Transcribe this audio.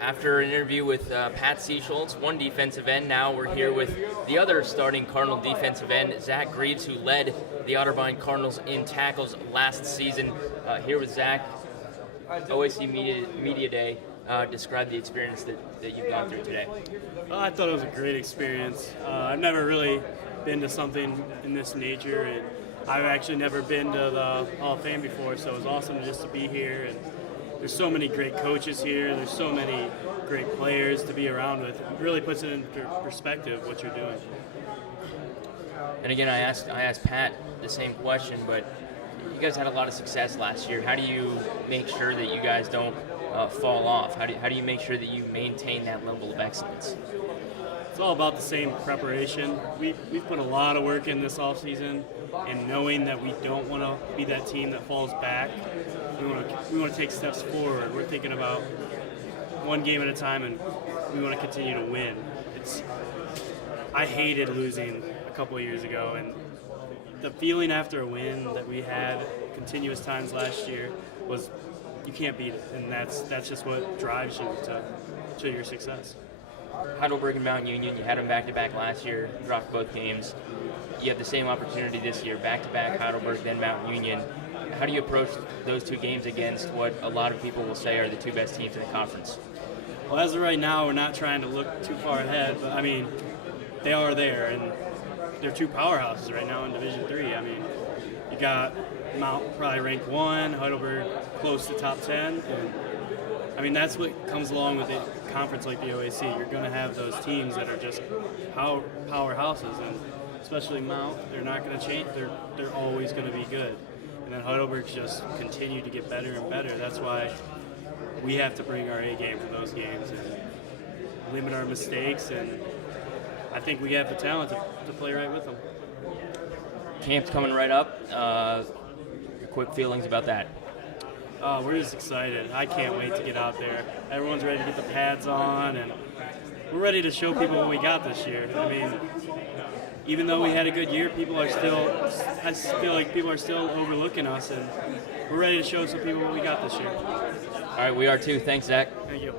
After an interview with Pat Seaschultz, one defensive end, now we're here with the other starting Cardinal defensive end, Zack Grieves, who led the Otterbein Cardinals in tackles last season. Here with Zack, OAC Media Day. Describe the experience that you've gone through today. Well, I thought it was a great experience. I've never really been to something in this nature, and I've actually never been to the Hall of Fame before, so it was awesome just to be here. And there's so many great coaches here. There's so many great players to be around with. It really puts it into perspective what you're doing. And again, I asked Pat the same question, but you guys had a lot of success last year. How do you make sure that you guys don't fall off? How do you make sure that you maintain that level of excellence? It's all about the same preparation. We've put a lot of work in this offseason, and knowing that we don't want to be that team that falls back. We want to take steps forward. We're thinking about one game at a time, and we want to continue to win. I hated losing a couple of years ago, and the feeling after a win that we had continuous times last year was you can't beat it, and that's just what drives you to your success. Heidelberg and Mount Union, you had them back-to-back last year, dropped both games. You have the same opportunity this year, back-to-back Heidelberg, then Mount Union. How do you approach those two games against what a lot of people will say are the two best teams in the conference? Well, as of right now, we're not trying to look too far ahead, but I mean, they are there, and they're two powerhouses right now in Division III. I mean, you got Mount probably ranked 1, Heidelberg close to top 10, and I mean, that's what comes along with a conference like the OAC. You're going to have those teams that are just powerhouses, and especially Mount, they're not going to change. They're always going to be good. And then Heidelberg's just continue to get better and better. That's why we have to bring our A game for those games and limit our mistakes, and I think we have the talent to play right with them. Camp's coming right up. Your quick feelings about that? We're just excited. I can't wait to get out there. Everyone's ready to get the pads on, and we're ready to show people what we got this year. I mean, even though we had a good year, I feel like people are still overlooking us, and we're ready to show some people what we got this year. All right, we are too. Thanks, Zack. Thank you.